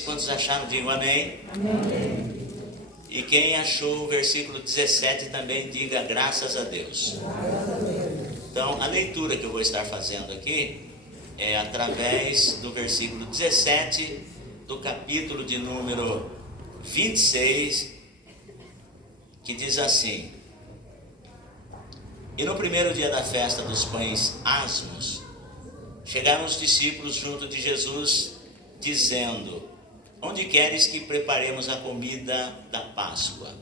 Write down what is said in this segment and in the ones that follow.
Quantos acharam, digam amém. Amém. E quem achou o versículo 17 também diga graças a Deus. Então, a leitura que eu vou estar fazendo aqui é através do versículo 17 do capítulo de número 26, que diz assim: E no primeiro dia da festa dos pães asmos, chegaram os discípulos junto de Jesus, dizendo: Onde queres que preparemos a comida da Páscoa?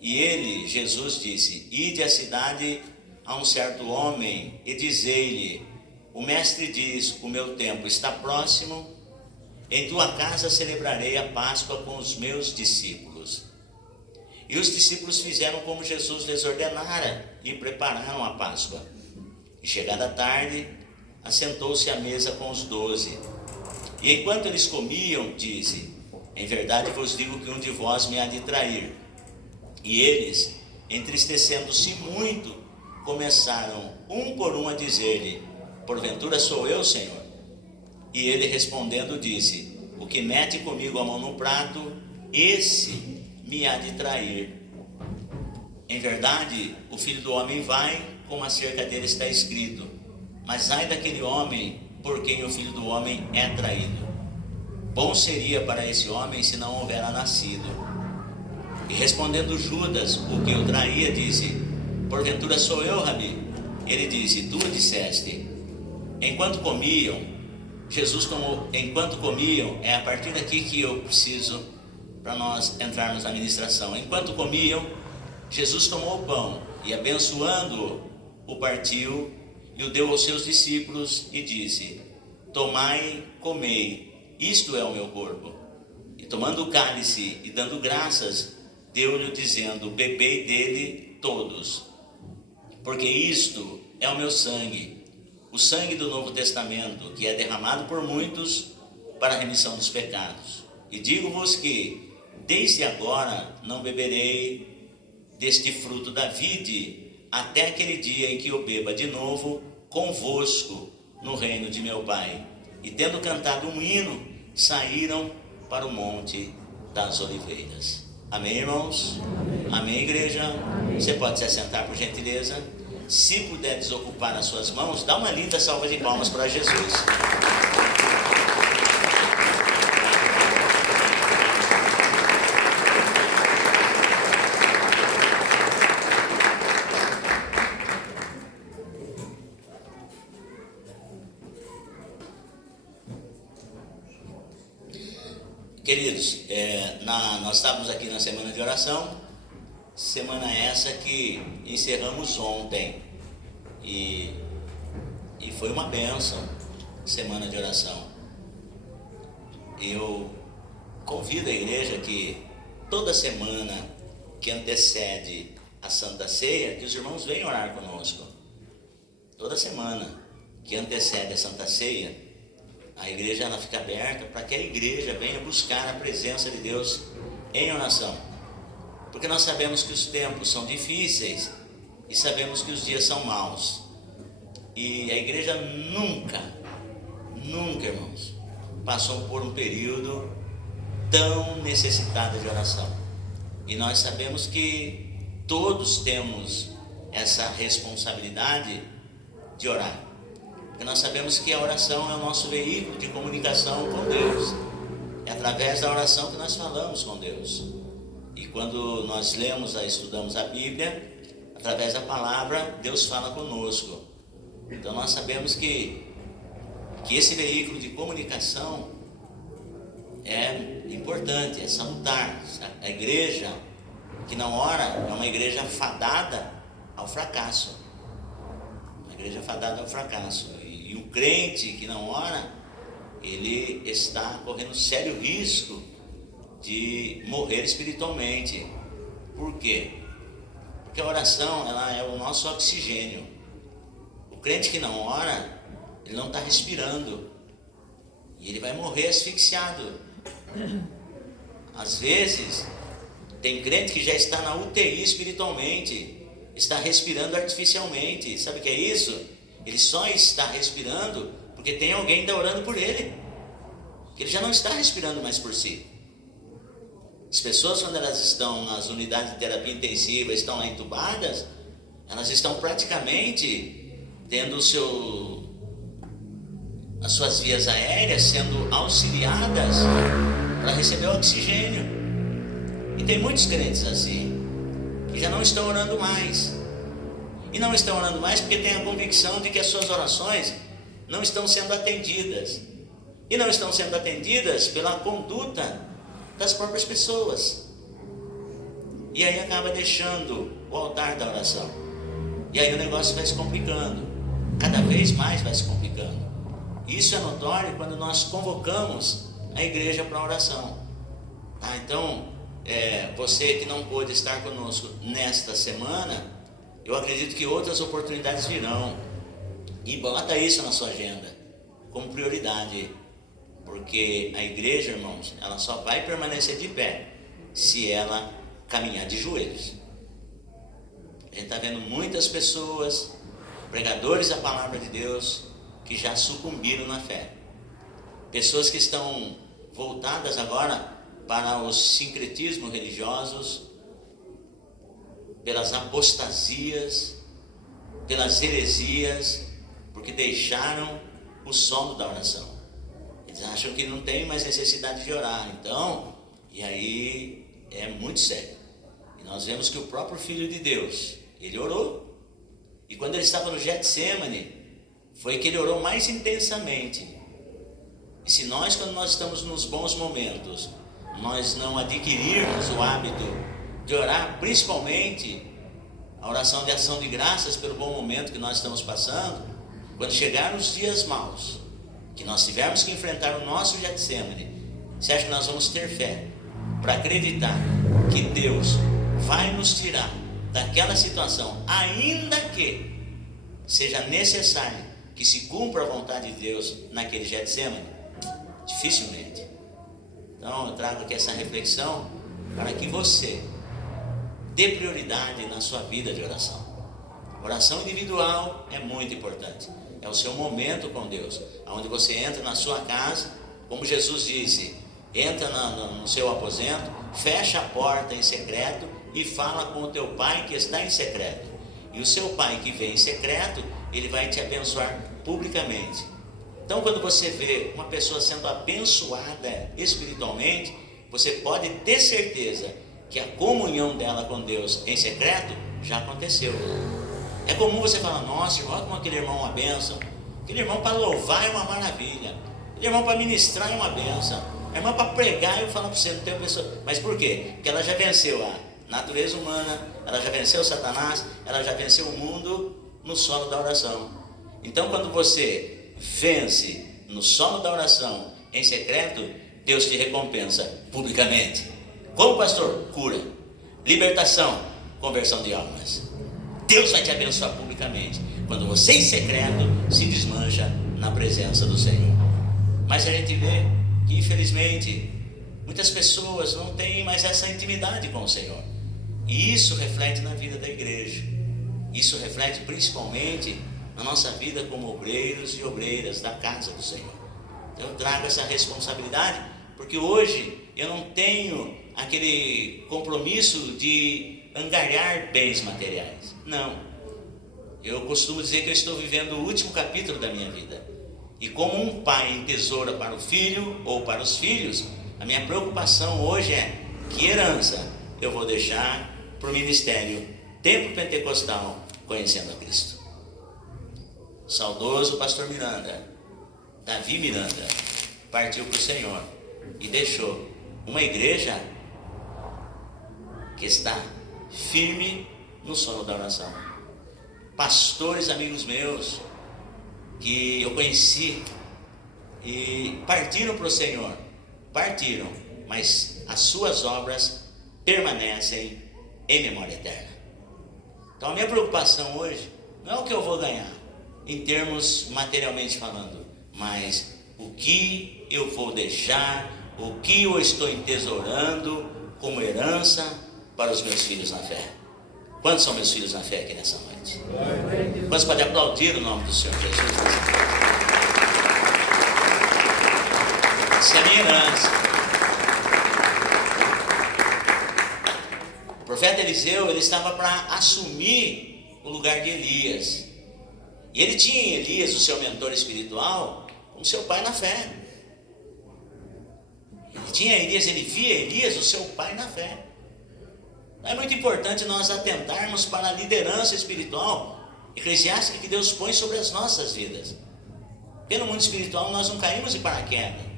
E ele, Jesus, disse: Ide à cidade a um certo homem e dizei-lhe: O mestre diz, o meu tempo está próximo, em tua casa celebrarei a Páscoa com os meus discípulos. E os discípulos fizeram como Jesus lhes ordenara e prepararam a Páscoa. E chegada a tarde, assentou-se à mesa com os 12. E enquanto eles comiam, disse: Em verdade vos digo que um de vós me há de trair. E eles, entristecendo-se muito, começaram um por um a dizer-lhe: Porventura sou eu, Senhor? E ele respondendo disse: O que mete comigo a mão no prato, esse me há de trair. Em verdade, o Filho do Homem vai, como acerca dele está escrito. Mas ai daquele homem por quem o Filho do Homem é traído. Bom seria para esse homem se não houvera nascido. E respondendo Judas, o que o traía, disse: Porventura sou eu, Rabi? Ele disse: Tu o disseste. Enquanto comiam, é a partir daqui que eu preciso para nós entrarmos na ministração. Enquanto comiam, Jesus tomou o pão e, abençoando-o, o partiu e o deu aos seus discípulos e disse: Tomai, comei, isto é o meu corpo. E tomando o cálice e dando graças, deu-lhe dizendo: Bebei dele todos, porque isto é o meu sangue, o sangue do Novo Testamento, que é derramado por muitos para a remissão dos pecados. E digo-vos que, desde agora, não beberei deste fruto da vide, até aquele dia em que eu beba de novo convosco no reino de meu Pai. E tendo cantado um hino, saíram para o Monte das Oliveiras. Amém, irmãos? Amém, igreja? Você pode se assentar, por gentileza. Se puder desocupar as suas mãos, dá uma linda salva de palmas para Jesus. Queridos, nós estávamos aqui na semana de oração, semana essa que encerramos ontem, e foi uma bênção, semana de oração. Eu convido a igreja que toda semana que antecede a Santa Ceia, que os irmãos venham orar conosco. Toda semana que antecede a Santa Ceia, a igreja ela fica aberta para que a igreja venha buscar a presença de Deus em oração. Porque nós sabemos que os tempos são difíceis e sabemos que os dias são maus. E a igreja nunca, irmãos, passou por um período tão necessitada de oração. E nós sabemos que todos temos essa responsabilidade de orar. Porque nós sabemos que a oração é o nosso veículo de comunicação com Deus. É através da oração que nós falamos com Deus. E quando nós estudamos a Bíblia, através da palavra, Deus fala conosco. Então nós sabemos que esse veículo de comunicação é importante, é salutar. A igreja que não ora é uma igreja fadada ao fracasso. Uma igreja fadada ao fracasso. E o crente que não ora, ele está correndo sério risco de morrer espiritualmente. Por quê? Porque a oração ela é o nosso oxigênio. O crente que não ora, ele não está respirando. E ele vai morrer asfixiado. Às vezes, tem crente que já está na UTI espiritualmente, está respirando artificialmente. Sabe o que é isso? Ele só está respirando porque tem alguém que está orando por ele. que ele já não está respirando mais por si. As pessoas, quando elas estão nas unidades de terapia intensiva, estão lá entubadas, elas estão praticamente tendo as suas vias aéreas sendo auxiliadas para receber o oxigênio. E tem muitos crentes assim, que já não estão orando mais. E não estão orando mais porque têm a convicção de que as suas orações não estão sendo atendidas. E não estão sendo atendidas pela conduta das próprias pessoas. E aí acaba deixando o altar da oração. E aí o negócio vai se complicando. Cada vez mais vai se complicando. Isso é notório quando nós convocamos a igreja para a oração. Então, você que não pôde estar conosco nesta semana, eu acredito que outras oportunidades virão. E bota isso na sua agenda como prioridade. Porque a igreja, irmãos, ela só vai permanecer de pé se ela caminhar de joelhos. A gente está vendo muitas pessoas, pregadores da palavra de Deus, que já sucumbiram na fé. Pessoas que estão voltadas agora para os sincretismos religiosos, pelas apostasias, pelas heresias, porque deixaram o sono da oração. Eles acham que não tem mais necessidade de orar. Então, e aí é muito sério. E nós vemos que o próprio Filho de Deus, ele orou. E quando ele estava no Getsemane, foi que ele orou mais intensamente. E se nós, quando nós estamos nos bons momentos, nós não adquirirmos o hábito de orar, principalmente a oração de ação de graças pelo bom momento que nós estamos passando, quando chegar os dias maus, que nós tivermos que enfrentar o nosso Getsemane, você acha que nós vamos ter fé para acreditar que Deus vai nos tirar daquela situação, ainda que seja necessário que se cumpra a vontade de Deus naquele Getsemane? Dificilmente. Então eu trago aqui essa reflexão para que você dê prioridade na sua vida de oração. Oração individual é muito importante. É o seu momento com Deus, onde você entra na sua casa, como Jesus disse, entra no seu aposento, fecha a porta em secreto e fala com o teu pai que está em secreto. E o seu pai que vem em secreto, ele vai te abençoar publicamente. Então, quando você vê uma pessoa sendo abençoada espiritualmente, você pode ter certeza que a comunhão dela com Deus em secreto já aconteceu. É comum você falar, nossa, irmão, olha como aquele irmão é uma bênção. Aquele irmão para louvar é uma maravilha. Aquele irmão para ministrar é uma bênção. A irmã para pregar, eu falo para você, não tem uma pessoa. Mas por quê? Porque ela já venceu a natureza humana, ela já venceu Satanás, ela já venceu o mundo no solo da oração. Então, quando você vence no solo da oração em secreto, Deus te recompensa publicamente. Como pastor? Cura, libertação, conversão de almas. Deus vai te abençoar publicamente quando você em secreto se desmancha na presença do Senhor. Mas a gente vê que infelizmente muitas pessoas não têm mais essa intimidade com o Senhor. E isso reflete na vida da igreja. Isso reflete principalmente na nossa vida como obreiros e obreiras da casa do Senhor. Então eu trago essa responsabilidade porque hoje eu não tenho aquele compromisso de angariar bens materiais. Não. Eu costumo dizer que eu estou vivendo o último capítulo da minha vida. E como um pai entesoura para o filho ou para os filhos, a minha preocupação hoje é que herança eu vou deixar para o ministério Templo Pentecostal Conhecendo a Cristo. Saudoso pastor Miranda, Davi Miranda, partiu para o Senhor e deixou uma igreja que está firme no sono da oração. Pastores amigos meus que eu conheci e partiram para o Senhor, partiram, mas as suas obras permanecem em memória eterna. Então a minha preocupação hoje não é o que eu vou ganhar em termos materialmente falando, mas o que eu vou deixar, o que eu estou entesourando como herança para os meus filhos na fé. Quantos são meus filhos na fé aqui nessa noite? Quantos podem aplaudir o nome do Senhor Jesus? Essa é a minha herança. O profeta Eliseu, ele estava para assumir o lugar de Elias. E ele tinha em Elias, o seu mentor espiritual, como seu pai na fé. Ele tinha Elias, ele via Elias, o seu pai na fé. É muito importante nós atentarmos para a liderança espiritual eclesiástica que Deus põe sobre as nossas vidas. Porque no mundo espiritual nós não caímos de paraquedas.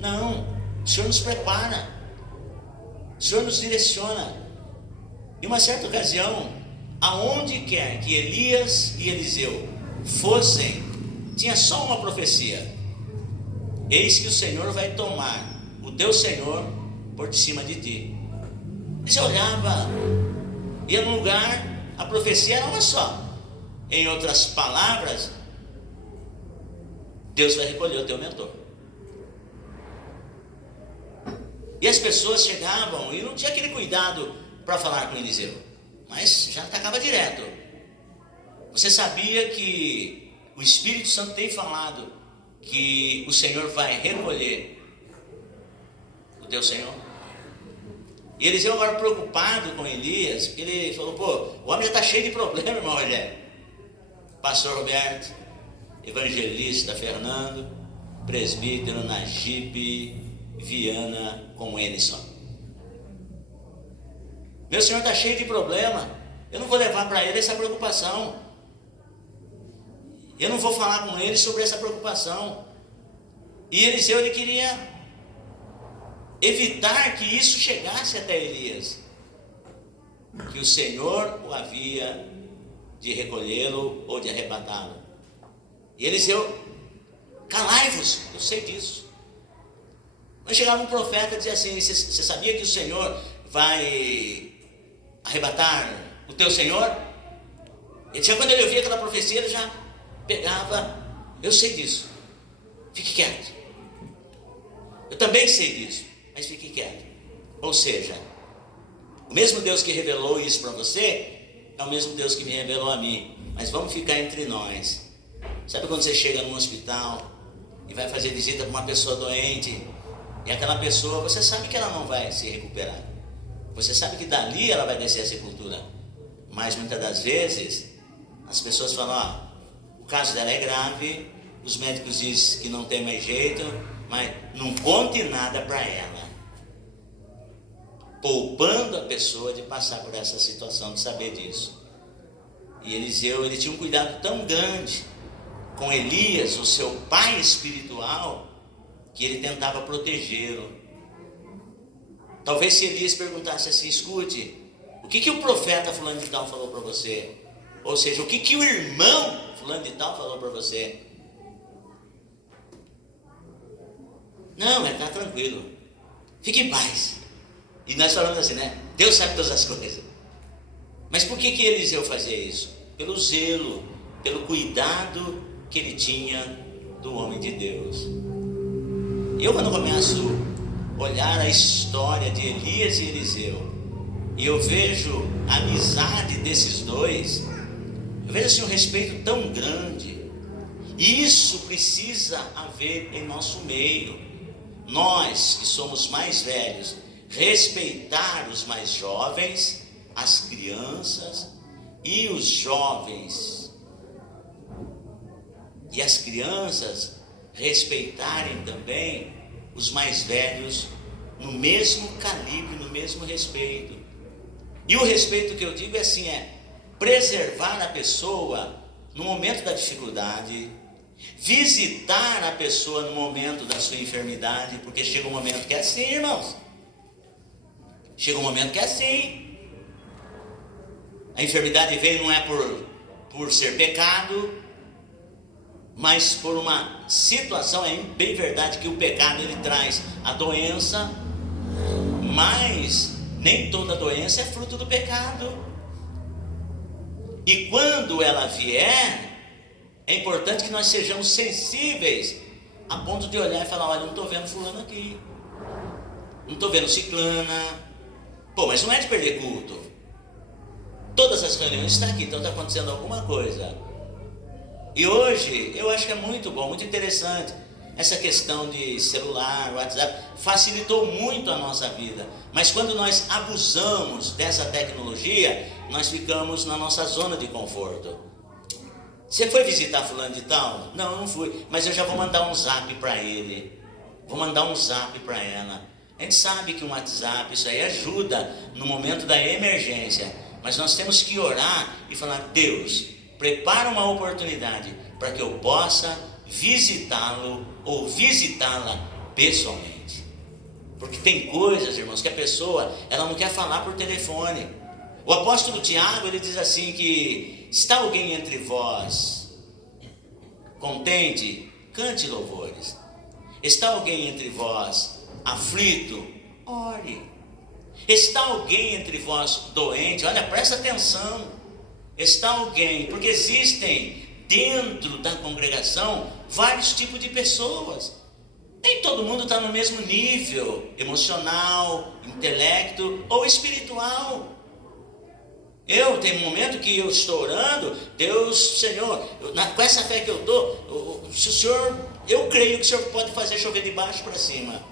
Não, o Senhor nos prepara, o Senhor nos direciona. Em uma certa ocasião, aonde quer que Elias e Eliseu fossem, tinha só uma profecia: eis que o Senhor vai tomar o teu Senhor por de cima de ti. Você olhava, ia num lugar, a profecia era uma só. Em outras palavras, Deus vai recolher o teu mentor. E as pessoas chegavam e não tinha aquele cuidado para falar com Eliseu, mas já atacava direto. Você sabia que o Espírito Santo tem falado que o Senhor vai recolher o teu Senhor? E Eliseu agora preocupado com Elias, porque ele falou: pô, o homem já está cheio de problema, irmão Rogério. Pastor Roberto, evangelista Fernando, presbítero Nagibe Viana com Enison. Meu senhor está cheio de problema, eu não vou levar para ele essa preocupação. Eu não vou falar com ele sobre essa preocupação. E Eliseu, ele queria evitar que isso chegasse até Elias, que o Senhor o havia de recolhê-lo ou de arrebatá-lo. E Eliseu: calai-vos, eu sei disso. Mas chegava um profeta e dizia assim: você sabia que o Senhor vai arrebatar o teu Senhor? Ele dizia, quando ele ouvia aquela profecia, ele já pegava: eu sei disso, fique quieto. Eu também sei disso, mas fique quieto. Ou seja, o mesmo Deus que revelou isso para você é o mesmo Deus que me revelou a mim. Mas vamos ficar entre nós. Sabe quando você chega num hospital e vai fazer visita para uma pessoa doente, e aquela pessoa, você sabe que ela não vai se recuperar, você sabe que dali ela vai descer a sepultura, mas muitas das vezes as pessoas falam: o caso dela é grave, os médicos dizem que não tem mais jeito, mas não conte nada para ela, poupando a pessoa de passar por essa situação, de saber disso. E Eliseu, ele tinha um cuidado tão grande com Elias, o seu pai espiritual, que ele tentava protegê-lo. Talvez se Elias perguntasse assim: escute, o que o profeta fulano de tal falou para você? Ou seja, o que o irmão fulano de tal falou para você? Não, ele está tranquilo, fique em paz. E nós falamos assim, né? Deus sabe todas as coisas. Mas por que Eliseu fazia isso? Pelo zelo, pelo cuidado que ele tinha do homem de Deus. Eu, quando começo a olhar a história de Elias e Eliseu, e eu vejo a amizade desses dois, eu vejo assim um respeito tão grande. E isso precisa haver em nosso meio. Nós que somos mais velhos, respeitar os mais jovens, as crianças e os jovens. E as crianças respeitarem também os mais velhos no mesmo calibre, no mesmo respeito. E o respeito que eu digo é assim, preservar a pessoa no momento da dificuldade, visitar a pessoa no momento da sua enfermidade, porque chega um momento que é assim, irmãos. Chega um momento que é assim. A enfermidade vem não é por ser pecado, mas por uma situação. É bem verdade que o pecado ele traz a doença, mas nem toda doença é fruto do pecado. E quando ela vier, é importante que nós sejamos sensíveis a ponto de olhar e falar: olha, não estou vendo fulano aqui, não estou vendo ciclana. Pô, mas não é de perder culto. Todas as reuniões estão aqui, então está acontecendo alguma coisa. E hoje, eu acho que é muito bom, muito interessante. essa questão de celular, WhatsApp, facilitou muito a nossa vida. Mas quando nós abusamos dessa tecnologia, nós ficamos na nossa zona de conforto. Você foi visitar fulano de tal? Não, eu não fui. Mas eu já vou mandar um zap para ele. Vou mandar um zap para ela. A gente sabe que um WhatsApp, isso aí ajuda no momento da emergência. Mas nós temos que orar e falar: Deus, prepara uma oportunidade para que eu possa visitá-lo ou visitá-la pessoalmente. Porque tem coisas, irmãos, que a pessoa, ela não quer falar por telefone. O apóstolo Tiago, ele diz assim que: está alguém entre vós contente? Cante louvores. Está alguém entre vós aflito? Ore. Está alguém entre vós doente? Olha, presta atenção. Está alguém, porque existem dentro da congregação vários tipos de pessoas. Nem todo mundo está no mesmo nível emocional, intelecto ou espiritual. Tem um momento que eu estou orando, Deus, Senhor, com essa fé que eu estou, se o Senhor, eu creio que o Senhor pode fazer chover de baixo para cima.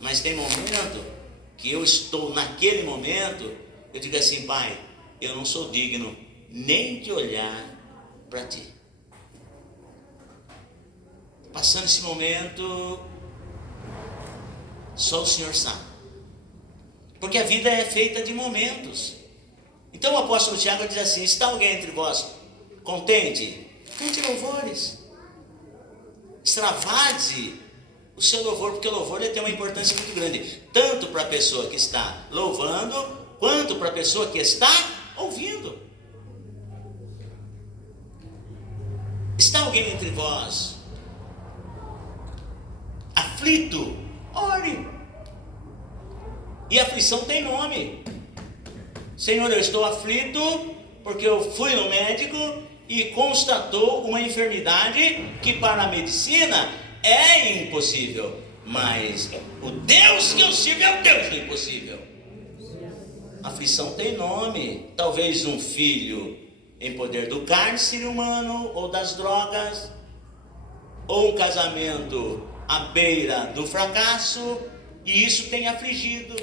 Mas tem momento que eu estou naquele momento, eu digo assim: Pai, eu não sou digno nem de olhar para Ti. Passando esse momento, só o Senhor sabe. Porque a vida é feita de momentos. Então o apóstolo Tiago diz assim: está alguém entre vós contente? Cante louvores. Extravase o seu louvor, porque o louvor ele tem uma importância muito grande, tanto para a pessoa que está louvando, quanto para a pessoa que está ouvindo. Está alguém entre vós aflito? Ore. E aflição tem nome. Senhor, eu estou aflito porque eu fui no médico e constatou uma enfermidade que para a medicina é impossível, mas o Deus que eu sirvo é o Deus do impossível. Aflição tem nome. Talvez um filho em poder do cárcere humano ou das drogas, ou um casamento à beira do fracasso, e isso tem afligido.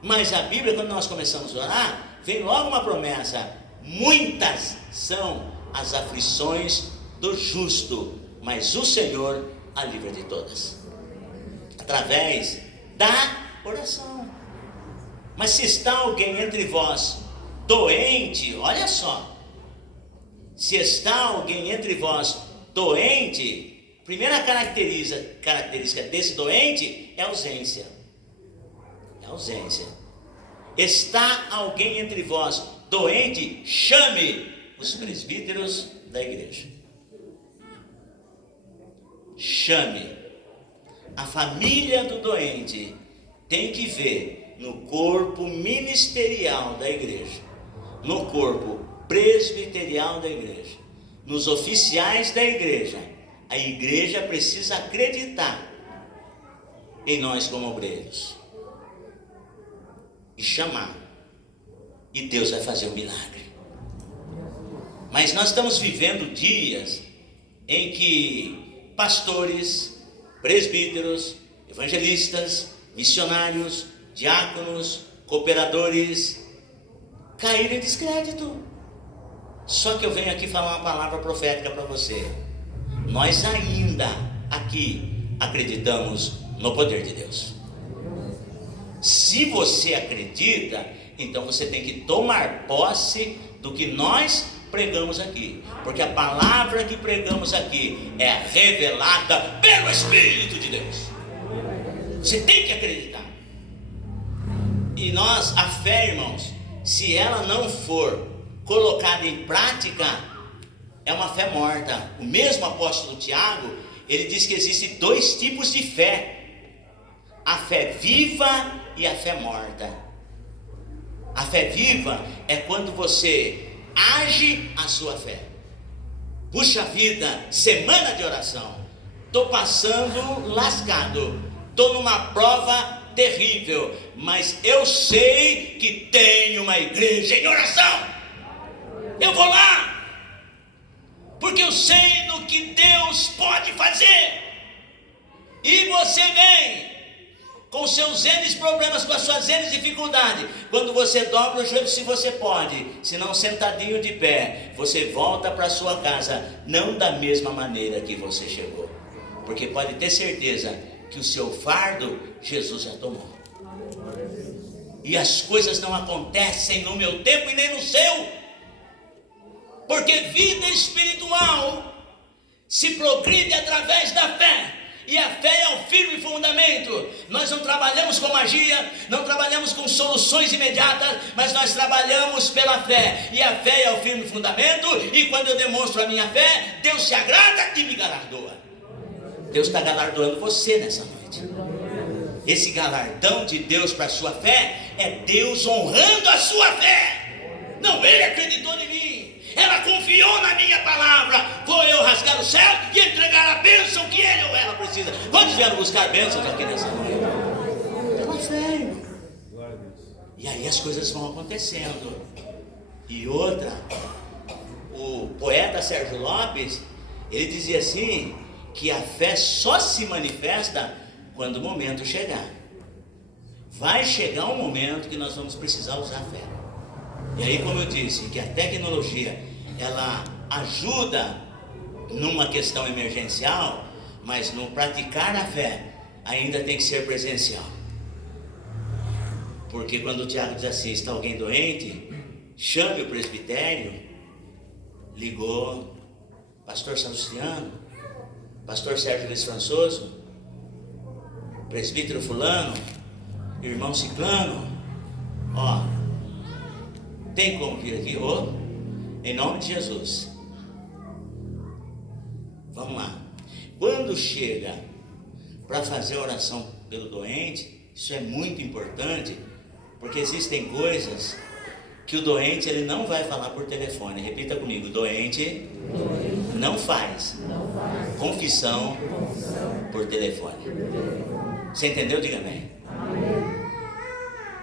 Mas a Bíblia, quando nós começamos a orar, vem logo uma promessa: muitas são as aflições do justo, mas o Senhor a livra de todas, através da oração. Mas se está alguém entre vós doente, olha só, se está alguém entre vós doente, primeira característica desse doente é ausência. É ausência. Está alguém entre vós doente? Chame os presbíteros da igreja. Chame. A família do doente tem que ver no corpo ministerial da igreja, no corpo presbiterial da igreja, nos oficiais da igreja. A igreja precisa acreditar em nós como obreiros e chamar, e Deus vai fazer o milagre. Mas nós estamos vivendo dias em que pastores, presbíteros, evangelistas, missionários, diáconos, cooperadores caíram em descrédito. Só que eu venho aqui falar uma palavra profética para você. Nós ainda aqui acreditamos no poder de Deus. Se você acredita, então você tem que tomar posse do que nós pregamos aqui, porque a palavra que pregamos aqui é revelada pelo Espírito de Deus. Você tem que acreditar. E nós, a fé, irmãos, se ela não for colocada em prática, é uma fé morta. O mesmo apóstolo Tiago, ele diz que existem dois tipos de fé: a fé viva e a fé morta. A fé viva é quando você age a sua fé. Puxa vida, semana de oração, estou passando lascado, estou numa prova terrível, mas eu sei que tem uma igreja em oração. Eu vou lá, porque eu sei no que Deus pode fazer. E você vem com seus N problemas, com as suas N dificuldades. Quando você dobra o joelho, se você pode, se não sentadinho de pé, você volta para sua casa, não da mesma maneira que você chegou. Porque pode ter certeza que o seu fardo, Jesus já tomou. E as coisas não acontecem no meu tempo e nem no seu. Porque vida espiritual se progride através da fé. E a fé é o firme fundamento. Nós não trabalhamos com magia, não trabalhamos com soluções imediatas, mas nós trabalhamos pela fé. E a fé é o firme fundamento. E quando eu demonstro a minha fé, Deus se agrada e me galardoa. Deus está galardoando você nessa noite. Esse galardão de Deus para a sua fé é Deus honrando a sua fé. Não, Ele acreditou em mim. Ela confiou na minha palavra. Vou eu rasgar o céu e entregar a bênção que ele ou ela precisa. Quantos vieram buscar bênçãos aqui nessa noite? Pela fé, irmão. E aí as coisas vão acontecendo. E outra, o poeta Sérgio Lopes, ele dizia assim, que a fé só se manifesta quando o momento chegar. Vai chegar um momento que nós vamos precisar usar a fé. E aí, como eu disse, que a tecnologia, ela ajuda numa questão emergencial, mas no praticar a fé, ainda tem que ser presencial. Porque quando o Tiago diz assim, está alguém doente, chame o presbitério, ligou, pastor Salustiano, pastor Sérgio Luiz Françoso, presbítero fulano, irmão ciclano, ó, tem como vir aqui? Em nome de Jesus. Vamos lá. Quando chega para fazer a oração pelo doente, isso é muito importante, porque existem coisas que o doente ele não vai falar por telefone. Repita comigo: o doente não faz confissão por telefone. Você entendeu? Diga amém.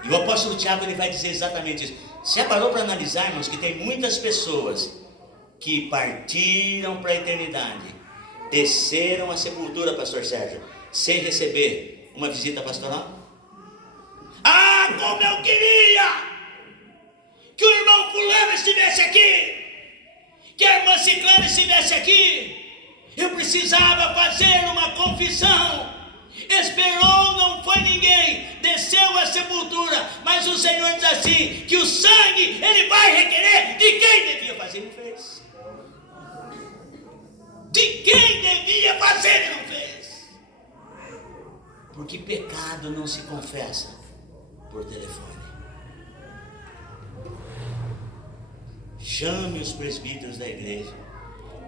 E o apóstolo Tiago ele vai dizer exatamente isso. Você parou para analisar, irmãos, que tem muitas pessoas que partiram para a eternidade, desceram à sepultura, pastor Sérgio, sem receber uma visita pastoral? Ah, como eu queria que o irmão fulano estivesse aqui, que a irmã ciclana estivesse aqui. Eu precisava fazer uma confissão. Esperou, não foi ninguém, desceu à sepultura, mas o Senhor diz assim, que o sangue ele vai requerer de quem devia fazer, ele fez. De quem devia fazer, ele não fez. Porque pecado não se confessa por telefone. Chame os presbíteros da igreja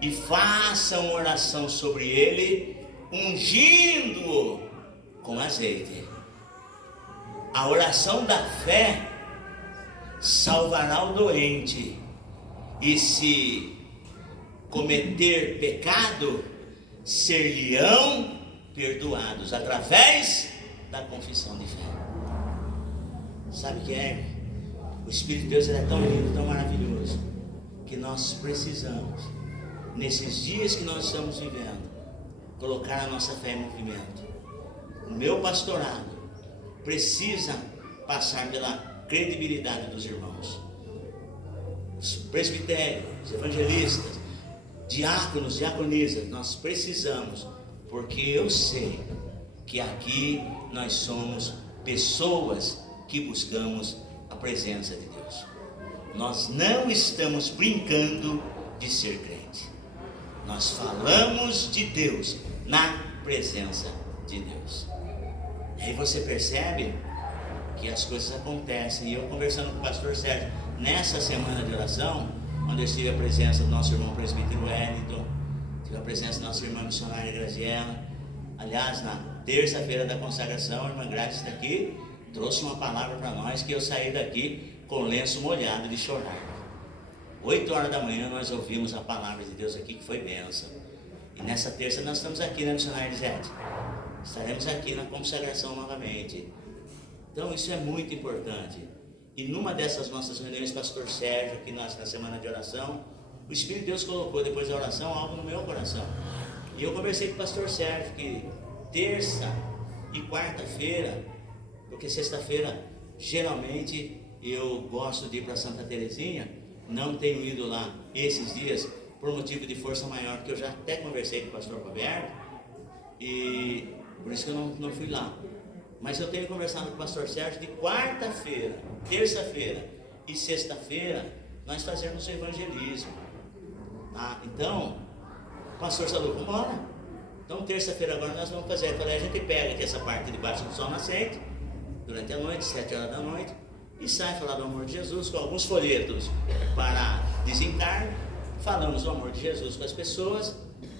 e faça uma oração sobre ele, ungindo-o com azeite. A oração da fé salvará o doente, e se cometer pecado, ser-lhe-ão perdoados através da confissão de fé. Sabe o que é? O Espírito de Deus ele é tão lindo, tão maravilhoso, que nós precisamos, nesses dias que nós estamos vivendo, colocar a nossa fé em movimento. O meu pastorado precisa passar pela credibilidade dos irmãos. Os presbitérios, os evangelistas, diáconos, diaconisas, nós precisamos, porque eu sei que aqui nós somos pessoas que buscamos a presença de Deus. Nós não estamos brincando de ser crente. Nós falamos de Deus na presença de Deus. E aí você percebe que as coisas acontecem. E eu conversando com o pastor Sérgio nessa semana de oração, onde eu tive a presença do nosso irmão presbítero Wellington, tive a presença da nossa irmã missionária Graziela. Aliás, na terça-feira da consagração, a irmã Grazi está aqui, trouxe uma palavra para nós, que eu saí daqui com o lenço molhado de chorar. 8 horas da manhã nós ouvimos a palavra de Deus aqui, que foi bênção. E nessa terça nós estamos aqui, né, missionária Lisete? Estaremos aqui na consagração novamente. Então isso é muito importante. E numa dessas nossas reuniões, pastor Sérgio, aqui na semana de oração, o Espírito de Deus colocou depois da oração algo no meu coração. E eu conversei com o pastor Sérgio, que terça e quarta-feira, porque sexta-feira geralmente eu gosto de ir para Santa Terezinha, não tenho ido lá esses dias por motivo de força maior, porque eu já até conversei com o pastor Roberto e por isso que eu não fui lá. Mas eu tenho conversado com o pastor Sérgio de quarta-feira, terça-feira e sexta-feira nós fazemos o evangelismo. Então, pastor Salu, vamos embora. Então, terça-feira agora nós vamos fazer. Eu falei, a gente pega aqui essa parte debaixo do sol nascente, durante a noite, 7 horas da noite, e sai falar do amor de Jesus com alguns folhetos para desencarne. Falamos do amor de Jesus com as pessoas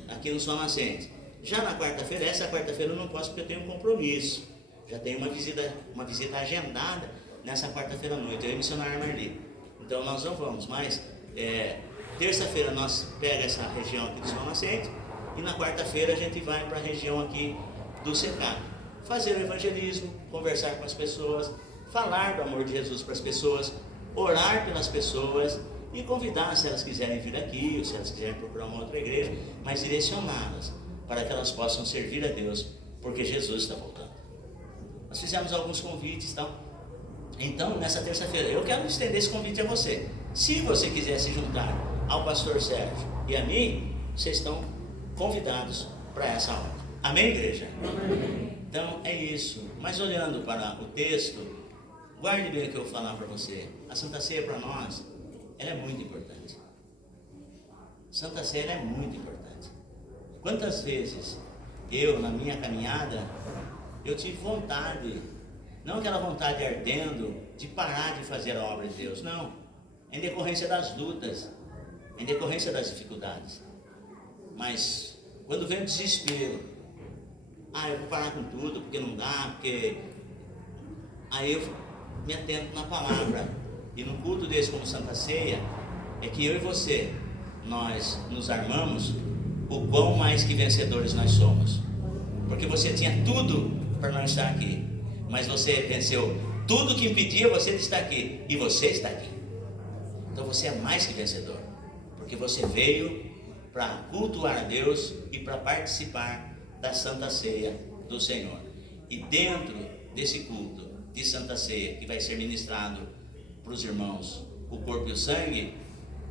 aqui no sol nascente. Já na quarta-feira, essa quarta-feira eu não posso porque eu tenho um compromisso. Já tenho uma visita agendada nessa quarta-feira à noite, eu e o missionário Marli. Então nós não vamos, mas terça-feira nós pega essa região aqui do sol nascente e na quarta-feira a gente vai para a região aqui do cercado. Fazer o evangelismo, conversar com as pessoas, falar do amor de Jesus para as pessoas, orar pelas pessoas e convidar, se elas quiserem vir aqui, ou se elas quiserem procurar uma outra igreja, mas direcioná-las para que elas possam servir a Deus, porque Jesus está voltando. Nós fizemos alguns convites, tá? Então, nessa terça-feira, eu quero estender esse convite a você. Se você quiser se juntar ao pastor Sérgio e a mim, vocês estão convidados para essa hora. Amém, igreja? Amém. Então, é isso. Mas olhando para o texto, guarde bem o que eu vou falar para você. A Santa Ceia para nós, ela é muito importante. Santa Ceia ela é muito importante. Quantas vezes eu, na minha caminhada, eu tive vontade, não aquela vontade ardendo de parar de fazer a obra de Deus, não. Em decorrência das lutas, em decorrência das dificuldades. Mas quando vem o desespero, eu vou parar com tudo, porque não dá, porque... Aí eu me atento na palavra. E no culto desse como Santa Ceia, é que eu e você, nós nos armamos o quão mais que vencedores nós somos. Porque você tinha tudo para não estar aqui, mas você venceu tudo que impedia você de estar aqui, e você está aqui. Então você é mais que vencedor, porque você veio para cultuar a Deus e para participar da Santa Ceia do Senhor. E dentro desse culto de Santa Ceia, que vai ser ministrado para os irmãos o corpo e o sangue,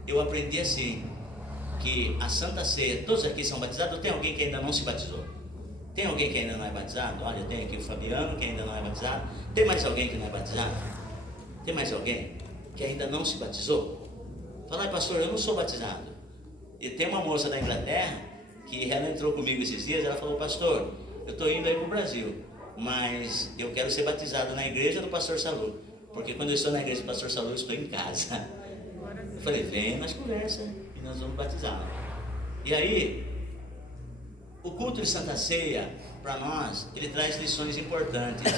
eu aprendi assim, que a Santa Ceia, todos aqui são batizados, ou tem alguém que ainda não se batizou? Tem alguém que ainda não é batizado? Olha, tem aqui o Fabiano que ainda não é batizado. Tem mais alguém que não é batizado? Tem mais alguém que ainda não se batizou? Fala, pastor, eu não sou batizado. E tem uma moça da Inglaterra que ela entrou comigo esses dias, ela falou, pastor, eu estou indo aí para o Brasil, mas eu quero ser batizado na igreja do pastor Salu, porque quando eu estou na igreja do pastor Salu, eu estou em casa. Eu falei, vem, nós conversa e nós vamos batizá-la. E aí, o culto de Santa Ceia, para nós, ele traz lições importantes,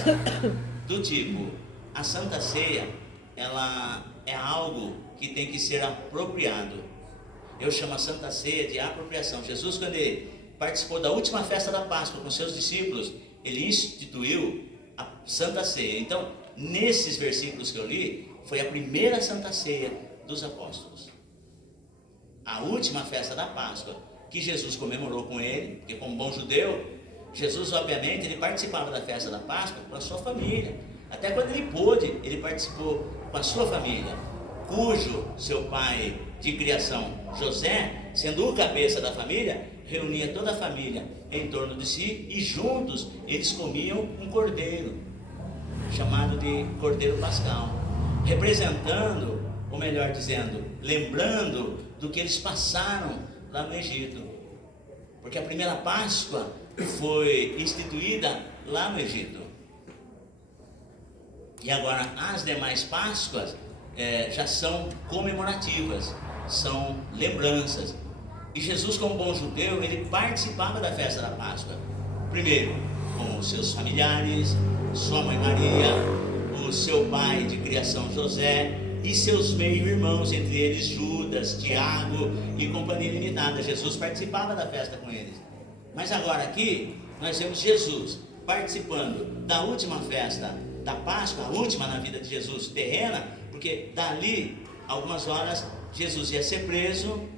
do tipo, a Santa Ceia, ela é algo que tem que ser apropriado. Eu chamo a Santa Ceia de apropriação. Jesus, quando ele participou da última festa da Páscoa com seus discípulos, ele instituiu a Santa Ceia. Então, nesses versículos que eu li, foi a primeira Santa Ceia dos apóstolos. A última festa da Páscoa, que Jesus comemorou com ele, porque como bom judeu, Jesus obviamente ele participava da festa da Páscoa com a sua família. Até quando ele pôde, ele participou com a sua família, cujo seu pai de criação, José, sendo o cabeça da família, reunia toda a família em torno de si e juntos eles comiam um cordeiro, chamado de Cordeiro Pascal, representando, ou melhor dizendo, lembrando do que eles passaram lá no Egito, porque a primeira Páscoa foi instituída lá no Egito, e agora as demais Páscoas já são comemorativas, são lembranças. E Jesus, como bom judeu, ele participava da festa da Páscoa, primeiro com os seus familiares, sua mãe Maria, o seu pai de criação José e seus meio-irmãos, entre eles Judas, Tiago e companhia limitada. Jesus participava da festa com eles. Mas agora aqui nós vemos Jesus participando da última festa da Páscoa, a última na vida de Jesus terrena, porque dali, algumas horas, Jesus ia ser preso,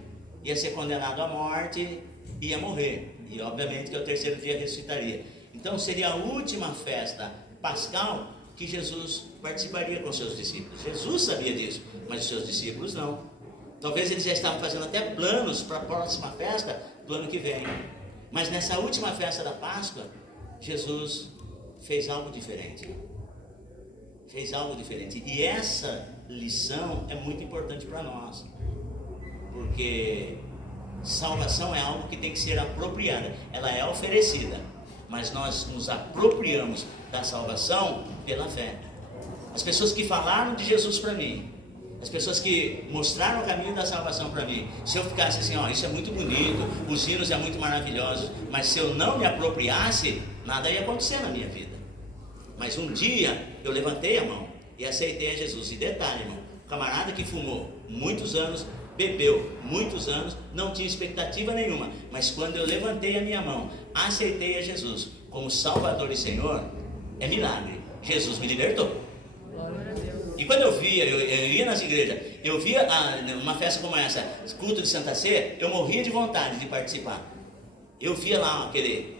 ia ser condenado à morte, ia morrer, e obviamente que ao terceiro dia ressuscitaria. Então seria a última festa pascal que Jesus participaria com seus discípulos. Jesus sabia disso, mas os seus discípulos não. Talvez eles já estavam fazendo até planos para a próxima festa do ano que vem. Mas nessa última festa da Páscoa, Jesus fez algo diferente. Fez algo diferente. E essa lição é muito importante para nós. Porque salvação é algo que tem que ser apropriada. Ela é oferecida, mas nós nos apropriamos da salvação pela fé. As pessoas que falaram de Jesus para mim, as pessoas que mostraram o caminho da salvação para mim, se eu ficasse assim, ó, isso é muito bonito, os hinos é muito maravilhosos, mas se eu não me apropriasse, nada ia acontecer na minha vida. Mas um dia eu levantei a mão e aceitei a Jesus. E detalhe, irmão, o camarada que fumou muitos anos, bebeu muitos anos, não tinha expectativa nenhuma, mas quando eu levantei a minha mão, aceitei a Jesus como Salvador e Senhor, é milagre. Jesus me libertou. E quando eu ia nas igrejas, eu via uma festa como essa, culto de Santa Ceia, eu morria de vontade de participar. Eu via lá aquele,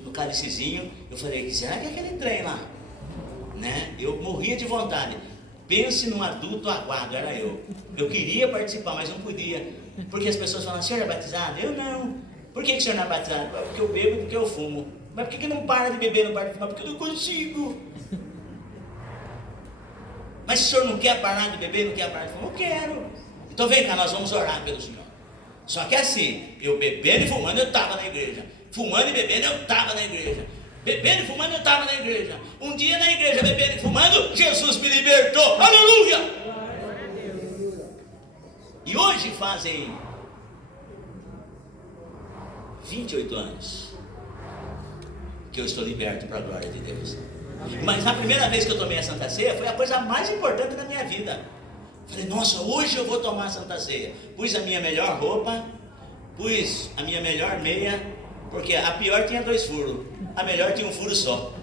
no cálicezinho, eu falei, será que é aquele trem lá? Né? Eu morria de vontade. Pense num adulto aguado, era eu. Eu queria participar, mas não podia. Porque as pessoas falam, o senhor é batizado? Eu não. Por que o senhor não é batizado? Porque eu bebo e porque eu fumo. Mas por que não para de beber, não para de fumar? Porque eu não consigo. Mas se o senhor não quer parar de beber, não quer parar de fumar? Eu quero. Então vem cá, nós vamos orar pelo senhor. Só que assim, eu bebendo e fumando, eu estava na igreja. Fumando e bebendo, eu estava na igreja. Bebendo e fumando, eu estava na igreja. Um dia na igreja, bebendo e fumando, Jesus me libertou. Aleluia! E hoje fazem 28 anos que eu estou liberto para a glória de Deus. Mas a primeira vez que eu tomei a Santa Ceia foi a coisa mais importante da minha vida. Falei, nossa, hoje eu vou tomar a Santa Ceia. Pus a minha melhor roupa, pus a minha melhor meia, porque a pior tinha 2 furos, a melhor tinha um furo só.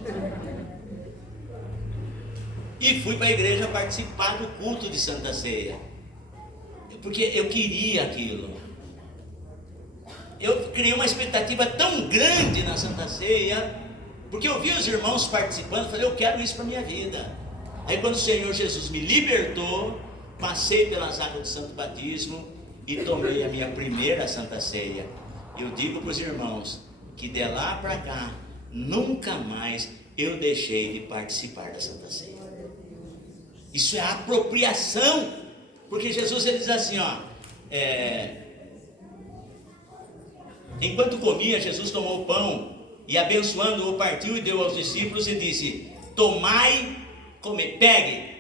E fui para a igreja participar do culto de Santa Ceia, porque eu queria aquilo. Eu criei uma expectativa tão grande na Santa Ceia, porque eu vi os irmãos participando, falei, eu quero isso para a minha vida. Aí quando o Senhor Jesus me libertou, passei pelas águas do Santo Batismo e tomei a minha primeira Santa Ceia. Eu digo para os irmãos que de lá para cá, nunca mais eu deixei de participar da Santa Ceia. Isso é apropriação, porque Jesus ele diz assim, ó, enquanto comia, Jesus tomou o pão e abençoando-o partiu e deu aos discípulos e disse, tomai, come, pegue.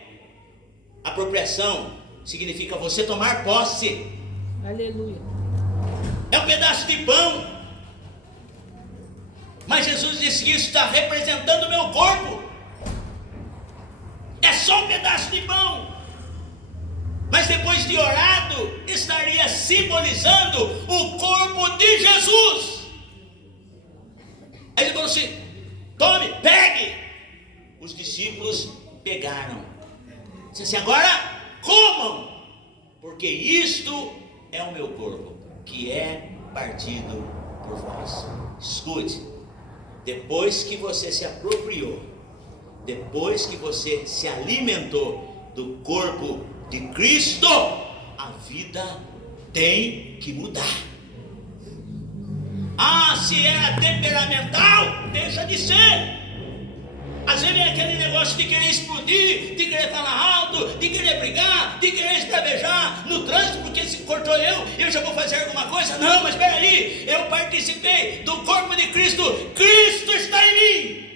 Apropriação significa você tomar posse. Aleluia. É um pedaço de pão, mas Jesus disse que isso está representando o meu corpo. É só um pedaço de pão, mas depois de orado, estaria simbolizando o corpo de Jesus. Aí ele falou assim, tome, pegue. Os discípulos pegaram. Disse assim, agora comam, porque isto é o meu corpo, que é partido por vós. Escute, depois que você se apropriou, depois que você se alimentou do corpo de Cristo, a vida tem que mudar. Ah, se era temperamental, deixa de ser. Às vezes é aquele negócio de querer explodir, de querer falar alto, de querer brigar, de querer esbravejar no trânsito, porque se cortou eu já vou fazer alguma coisa. Não, mas espera aí, eu participei do corpo de Cristo, Cristo está em mim.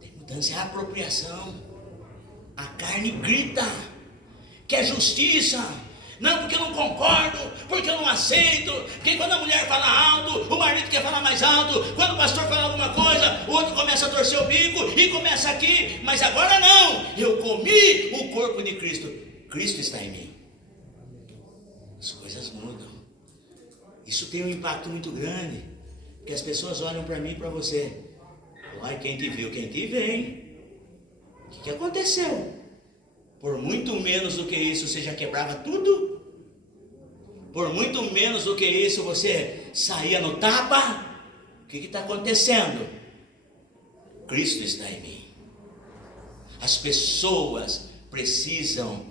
Tem mudança, é apropriação. A carne grita, quer justiça. Não, porque eu não concordo, porque eu não aceito. Porque quando a mulher fala alto, o marido quer falar mais alto. Quando o pastor fala alguma coisa, o outro começa a torcer o bico e começa aqui. Mas agora não, eu comi o corpo de Cristo. Cristo está em mim. As coisas mudam. Isso tem um impacto muito grande, porque as pessoas olham para mim e para você. Ai, quem te viu, quem te vê. O que aconteceu? Por muito menos do que isso, você já quebrava tudo? Por muito menos do que isso, você saía no tapa? O que está acontecendo? Cristo está em mim. As pessoas precisam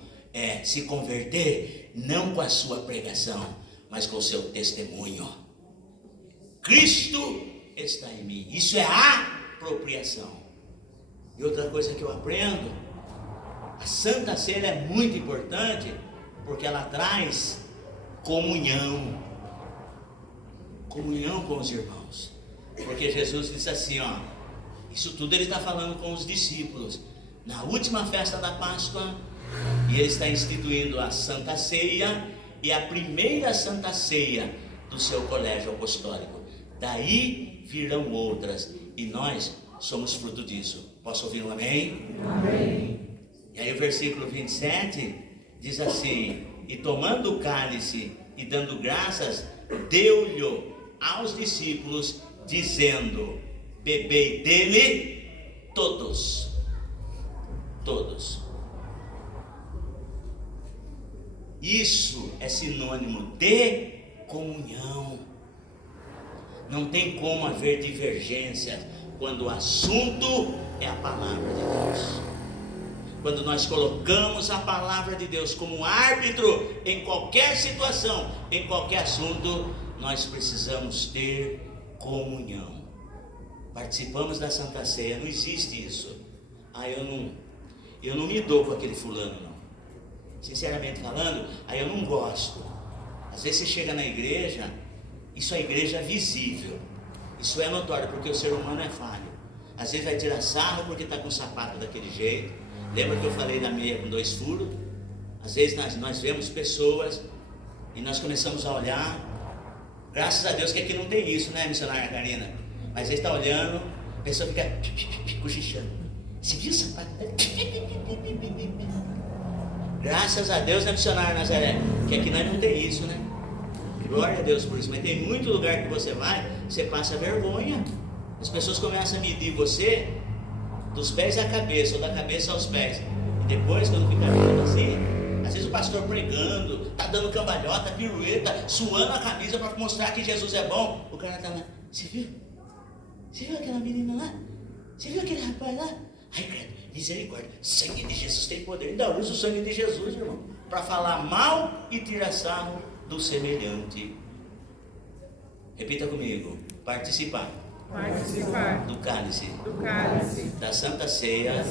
se converter, não com a sua pregação, mas com o seu testemunho. Cristo está em mim. Isso é apropriação. E outra coisa que eu aprendo, a Santa Ceia é muito importante, porque ela traz comunhão. Comunhão com os irmãos. Porque Jesus disse assim, ó, isso tudo ele está falando com os discípulos, na última festa da Páscoa, e ele está instituindo a Santa Ceia, e a primeira Santa Ceia do seu colégio apostólico. Daí virão outras, e nós somos fruto disso. Posso ouvir um amém? Amém. E aí o versículo 27 diz assim: e tomando o cálice e dando graças, deu-lhe aos discípulos, dizendo: bebei dele todos. Todos. Isso é sinônimo de comunhão. Não tem como haver divergência quando o assunto é a palavra de Deus. Quando nós colocamos a palavra de Deus como árbitro em qualquer situação, em qualquer assunto, nós precisamos ter comunhão. Participamos da Santa Ceia, não existe isso. Eu não me dou com aquele fulano, não. Sinceramente falando, eu não gosto. Às vezes você chega na igreja, isso é igreja visível, isso é notório, porque o ser humano é falho. Às vezes vai tirar sarro porque está com o sapato daquele jeito. Lembra que eu falei da meia com 2 furos? Às vezes nós vemos pessoas e nós começamos a olhar. Graças a Deus que aqui não tem isso, né, missionária Karina? Mas você está olhando, a pessoa fica cochichando. Você viu o sapato? Graças a Deus, né, missionária Nazaré? Que aqui nós não tem isso, né? Glória a Deus por isso. Mas tem muito lugar que você vai, você passa vergonha. As pessoas começam a medir você dos pés à cabeça, ou da cabeça aos pés. E depois, quando fica vendo assim, às vezes o pastor pregando, tá dando cambalhota, pirueta, suando a camisa para mostrar que Jesus é bom. O cara tá lá, você viu? Você viu aquela menina lá? Você viu aquele rapaz lá? Ai, credo, misericórdia, sangue de Jesus tem poder. Ainda usa o sangue de Jesus, irmão, para falar mal e tirar sarro do semelhante. Repita comigo: participar do cálice da Santa Ceia,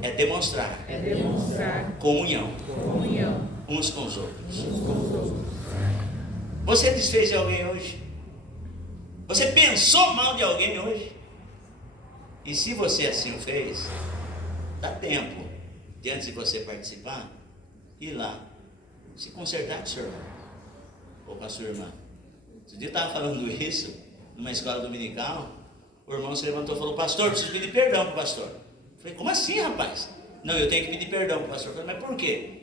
é demonstrar comunhão uns com os outros. Você desfez de alguém hoje? Você pensou mal de alguém hoje? E se você assim o fez, dá tempo de, antes de você participar, ir lá se consertar com o seu irmão ou com a sua irmã. Esse dia eu estava falando isso numa escola dominical. O irmão se levantou e falou: pastor, preciso pedir perdão para o pastor. Eu falei: como assim, rapaz? Não, eu tenho que pedir perdão para o pastor. Eu falei: mas por quê?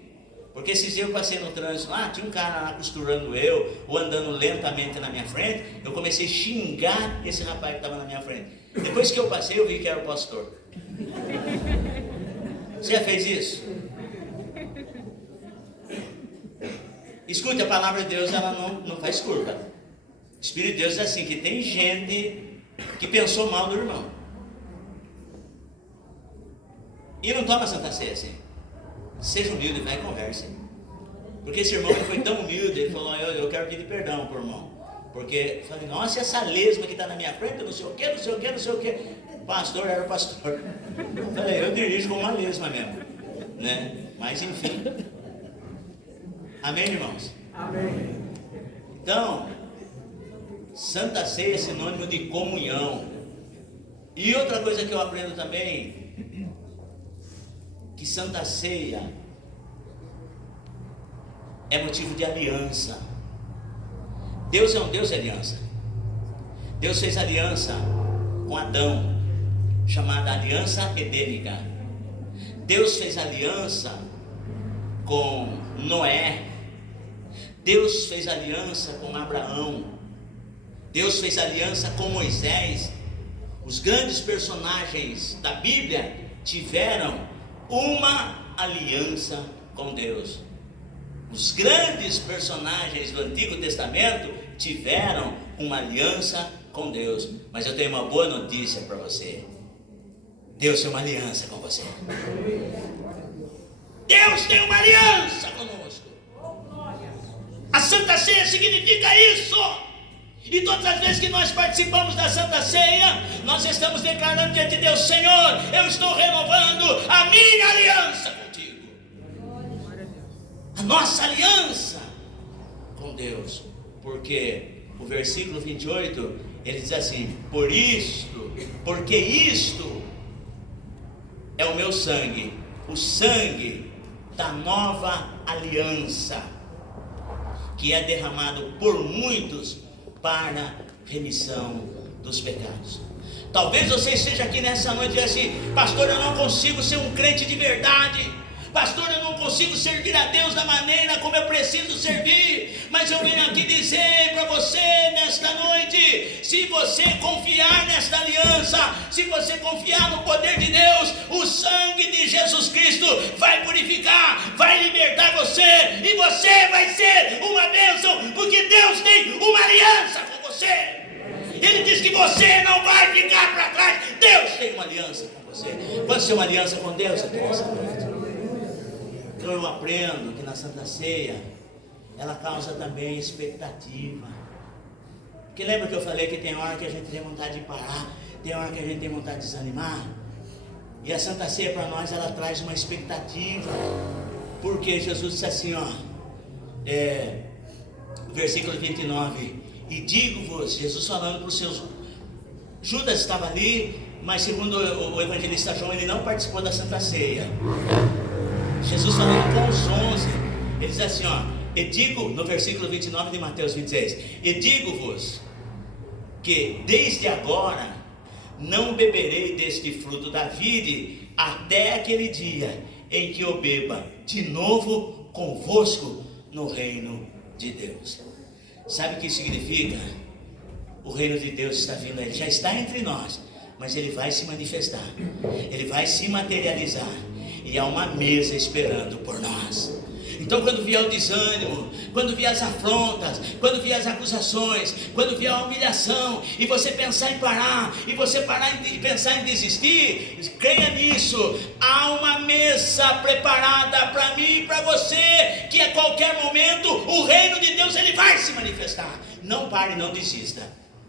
Porque esses dias eu passei no trânsito lá, tinha um cara lá costurando eu, ou andando lentamente na minha frente. Eu comecei a xingar esse rapaz que estava na minha frente. Depois que eu passei, eu vi que era o pastor. Você já fez isso? Escute, a palavra de Deus, ela não faz curva. O Espírito de Deus é assim, que tem gente que pensou mal do irmão e não toma Santa Ceia assim. Seja humilde, vai e converse. Porque esse irmão foi tão humilde, ele falou: eu quero pedir perdão pro irmão, porque eu falei: nossa, essa lesma que está na minha frente, não sei o que, não sei o que, não sei o que. Pastor, era o pastor. Eu falei: eu dirijo com uma lesma mesmo, né? Mas enfim. Amém, irmãos? Amém. Então, Santa Ceia é sinônimo de comunhão. E outra coisa que eu aprendo também, que Santa Ceia é motivo de aliança. Deus é um Deus de aliança. Deus fez aliança com Adão, chamada aliança edêmica. Deus fez aliança com Noé. Deus fez aliança com Abraão. Deus fez aliança com Moisés. Os grandes personagens da Bíblia tiveram uma aliança com Deus. Os grandes personagens do Antigo Testamento tiveram uma aliança com Deus. Mas eu tenho uma boa notícia para você. Deus tem uma aliança com você. Deus tem uma aliança conosco. A Santa Ceia significa isso. E todas as vezes que nós participamos da Santa Ceia, nós estamos declarando diante de Deus: Senhor, eu estou renovando a minha aliança contigo. A nossa aliança com Deus. Porque o versículo 28, ele diz assim: porque isto é o meu sangue, o sangue da nova aliança, que é derramado por muitos para remissão dos pecados. Talvez você esteja aqui nessa noite e diga assim: pastor, eu não consigo ser um crente de verdade. Pastor, eu não consigo servir a Deus da maneira como eu preciso servir. Mas eu venho aqui dizer para você nesta noite: se você confiar nesta aliança, se você confiar no poder de Deus, o sangue de Jesus Cristo vai purificar, vai libertar você, e você vai ser uma bênção, porque Deus tem uma aliança com você. Ele diz que você não vai ficar para trás. Deus tem uma aliança com você. Quando tem uma aliança com Deus, você tem essa aliança. Então eu aprendo que na Santa Ceia ela causa também expectativa. Porque lembra que eu falei que tem hora que a gente tem vontade de parar, tem hora que a gente tem vontade de desanimar? E a Santa Ceia para nós, ela traz uma expectativa. Porque Jesus disse assim, versículo 29: e digo-vos, Jesus falando para os seus... Judas estava ali, mas segundo o evangelista João, ele não participou da Santa Ceia. Jesus falando com os 11, ele diz assim, e digo, no versículo 29 de Mateus 26, e digo-vos que desde agora não beberei deste fruto da vide até aquele dia em que eu beba de novo convosco no reino de Deus. Sabe o que significa? O reino de Deus está vindo, ele já está entre nós, mas ele vai se manifestar, ele vai se materializar, e há uma mesa esperando por nós. Então quando vier o desânimo, quando vier as afrontas, quando vier as acusações, quando vier a humilhação, e você pensar em parar, e você parar e pensar em desistir, creia nisso, há uma mesa preparada para mim e para você, que a qualquer momento o reino de Deus ele vai se manifestar. Não pare, não desista,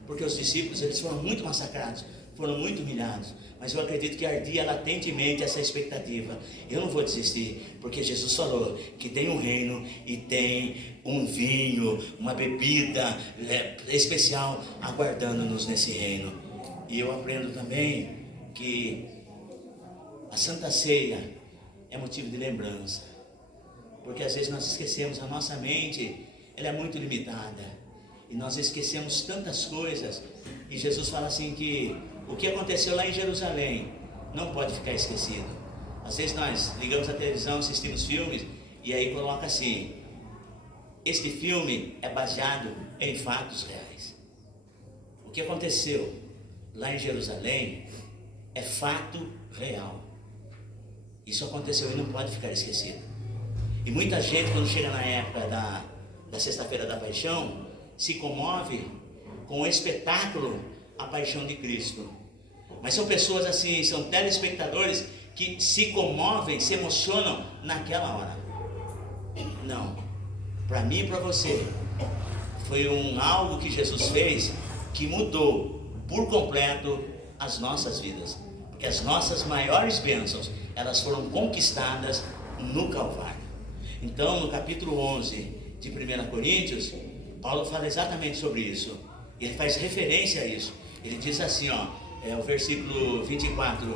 porque os discípulos eles foram muito massacrados, foram muito humilhados, mas eu acredito que ardia latentemente essa expectativa. Eu não vou desistir, porque Jesus falou que tem um reino e tem um vinho, uma bebida especial aguardando-nos nesse reino. E eu aprendo também que a Santa Ceia é motivo de lembrança, porque às vezes nós esquecemos, a nossa mente ela é muito limitada, e nós esquecemos tantas coisas, e Jesus fala assim que o que aconteceu lá em Jerusalém não pode ficar esquecido. Às vezes nós ligamos a televisão, assistimos filmes, e aí coloca assim: este filme é baseado em fatos reais. O que aconteceu lá em Jerusalém é fato real. Isso aconteceu e não pode ficar esquecido. E muita gente, quando chega na época da Sexta-feira da Paixão, se comove com o espetáculo A Paixão de Cristo. Mas são pessoas assim, são telespectadores que se comovem, se emocionam naquela hora. Não, para mim e para você, foi algo que Jesus fez que mudou por completo as nossas vidas. Porque as nossas maiores bênçãos, elas foram conquistadas no Calvário. Então, no capítulo 11 de 1 Coríntios, Paulo fala exatamente sobre isso. Ele faz referência a isso. Ele diz assim, o versículo 24,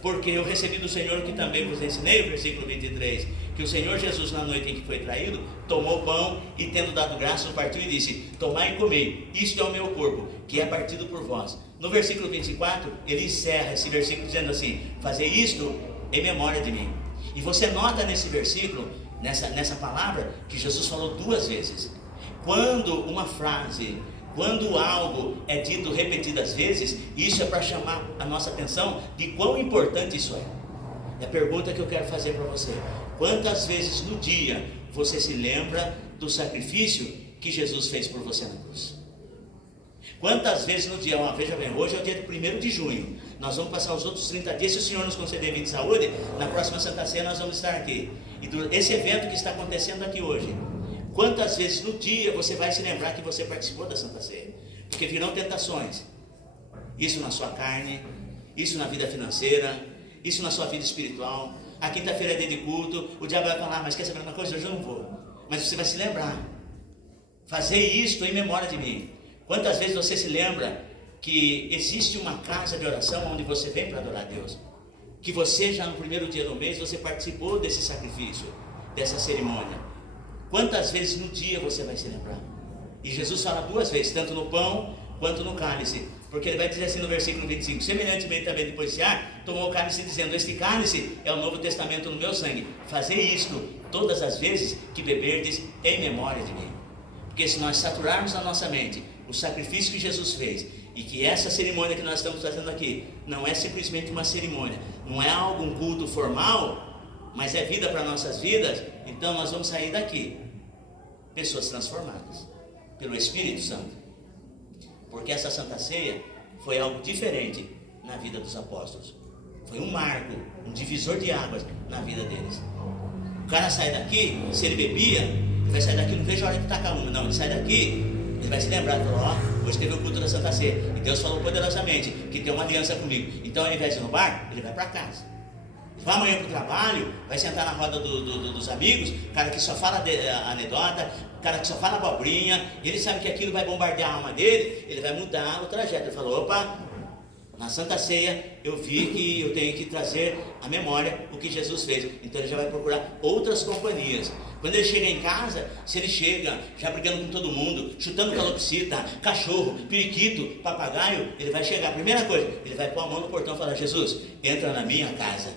porque eu recebi do Senhor que também vos ensinei, o versículo 23, que o Senhor Jesus, na noite em que foi traído, tomou o pão e, tendo dado graça, o partiu e disse: tomai e comei, isto é o meu corpo, que é partido por vós. No versículo 24, ele encerra esse versículo dizendo assim: fazei isto em memória de mim. E você nota nesse versículo, nessa palavra, que Jesus falou 2 vezes. Quando uma frase, quando algo é dito repetidas vezes, isso é para chamar a nossa atenção de quão importante isso é. É a pergunta que eu quero fazer para você: quantas vezes no dia você se lembra do sacrifício que Jesus fez por você na cruz? Quantas vezes no dia, veja bem, hoje é o dia do 1º de junho, nós vamos passar os outros 30 dias, se o Senhor nos conceder vida e saúde, na próxima Santa Ceia nós vamos estar aqui. E esse evento que está acontecendo aqui hoje, quantas vezes no dia você vai se lembrar que você participou da Santa Ceia? Porque virão tentações, isso na sua carne, isso na vida financeira, isso na sua vida espiritual. A quinta-feira é dia de culto, o diabo vai falar, mas quer saber uma coisa? Hoje eu não vou. Mas você vai se lembrar, fazer isto em memória de mim. Quantas vezes você se lembra que existe uma casa de oração onde você vem para adorar a Deus? Que você já no 1º dia do mês, você participou desse sacrifício, dessa cerimônia. Quantas vezes no dia você vai se lembrar? E Jesus fala 2 vezes, tanto no pão quanto no cálice. Porque ele vai dizer assim no versículo 25, semelhantemente também depois de cear, tomou o cálice dizendo, este cálice é o Novo Testamento no meu sangue. Fazei isto todas as vezes que beberdes em memória de mim. Porque se nós saturarmos na nossa mente o sacrifício que Jesus fez, e que essa cerimônia que nós estamos fazendo aqui, não é simplesmente uma cerimônia, não é algum culto formal, mas é vida para nossas vidas, então nós vamos sair daqui, pessoas transformadas, pelo Espírito Santo. Porque essa Santa Ceia foi algo diferente na vida dos apóstolos. Foi um marco, um divisor de águas na vida deles. O cara sai daqui, se ele bebia, ele vai sair daqui, não vejo a hora de tacar uma, não, ele sai daqui, ele vai se lembrar, hoje teve o culto da Santa Ceia, e Deus falou poderosamente que tem uma aliança comigo. Então ao invés de ir no bar, ele vai para casa. Vai amanhã para o trabalho, vai sentar na roda dos amigos, cara que só fala anedota, cara que só fala abobrinha, ele sabe que aquilo vai bombardear a alma dele, ele vai mudar o trajeto. Ele falou, opa, na Santa Ceia eu vi que eu tenho que trazer à memória o que Jesus fez. Então ele já vai procurar outras companhias. Quando ele chega em casa, se ele chega já brigando com todo mundo, chutando calopsita, cachorro, periquito, papagaio, ele vai chegar, a primeira coisa, ele vai pôr a mão no portão e falar, Jesus, entra na minha casa,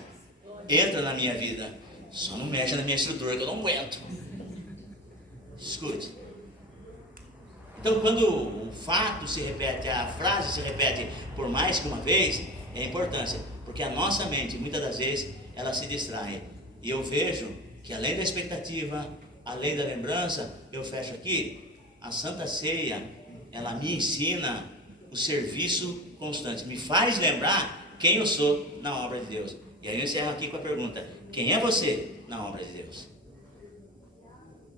entra na minha vida, só não mexe na minha estrutura que eu não aguento. Escute. Então quando o fato se repete, a frase se repete por mais que uma vez, é importância, porque a nossa mente, muitas das vezes, ela se distrai. E eu vejo que além da expectativa, além da lembrança, eu fecho aqui, a Santa Ceia, ela me ensina o serviço constante, me faz lembrar quem eu sou na obra de Deus. E aí eu encerro aqui com a pergunta, quem é você na obra de Deus?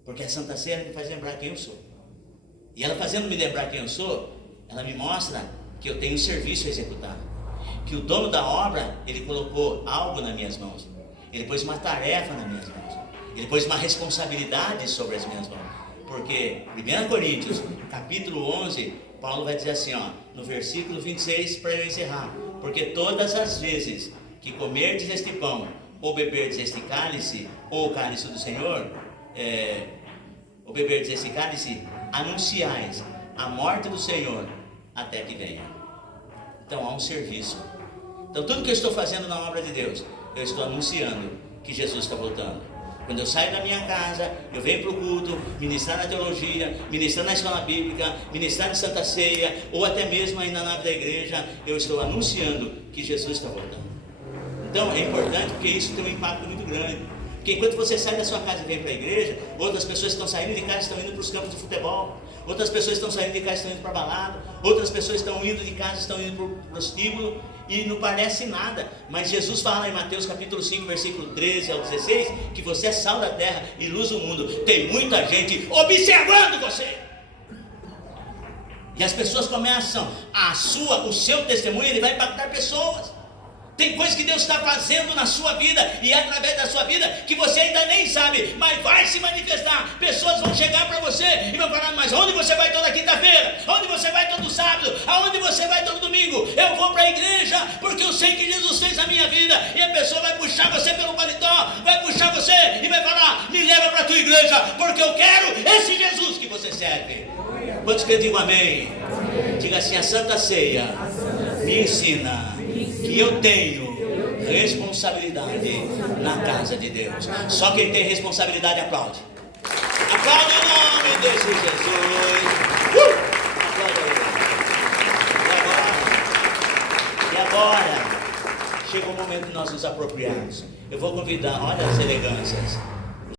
Porque a Santa Ceia me faz lembrar quem eu sou. E ela fazendo me lembrar quem eu sou, ela me mostra que eu tenho um serviço a executar. Que o dono da obra, ele colocou algo nas minhas mãos. Ele pôs uma tarefa nas minhas mãos. Ele pôs uma responsabilidade sobre as minhas mãos. Porque 1 Coríntios, capítulo 11, Paulo vai dizer assim, no versículo 26, para eu encerrar. Porque todas as vezes que comerdes este pão, ou beberdes este cálice, ou o cálice do Senhor, ou beberdes este cálice, anunciais a morte do Senhor até que venha. Então há um serviço. Então tudo que eu estou fazendo na obra de Deus, eu estou anunciando que Jesus está voltando. Quando eu saio da minha casa, eu venho para o culto, ministrar na teologia, ministrar na escola bíblica, ministrar na Santa Ceia, ou até mesmo aí na nave da igreja, eu estou anunciando que Jesus está voltando. Então é importante porque isso tem um impacto muito grande. Porque enquanto você sai da sua casa e vem para a igreja, outras pessoas estão saindo de casa, estão indo para os campos de futebol, outras pessoas estão saindo de casa, estão indo para a balada, outras pessoas estão indo de casa, estão indo para o prostíbulo, e não parece nada, mas Jesus fala em Mateus capítulo 5, versículo 13 ao 16, que você é sal da terra e luz do mundo. Tem muita gente observando você, e as pessoas começam, o seu testemunho, ele vai impactar pessoas. Tem coisas que Deus está fazendo na sua vida e através da sua vida que você ainda nem sabe, mas vai se manifestar. Pessoas vão chegar para você e vão falar, mas onde você vai toda quinta-feira? Onde você vai todo sábado? Aonde você vai todo domingo? Eu vou para a igreja porque eu sei que Jesus fez a minha vida. E a pessoa vai puxar você pelo paletó, vai puxar você e vai falar, me leva para a tua igreja porque eu quero esse Jesus que você serve. Quantos que digam amém? Diga assim, a Santa Ceia me ensina que eu tenho responsabilidade na casa de Deus. Só quem tem responsabilidade aplaude. Aplaude em nome desse Jesus. Aplaude aí. E agora chega o momento de nós nos apropriarmos. Eu vou convidar, olha as elegâncias.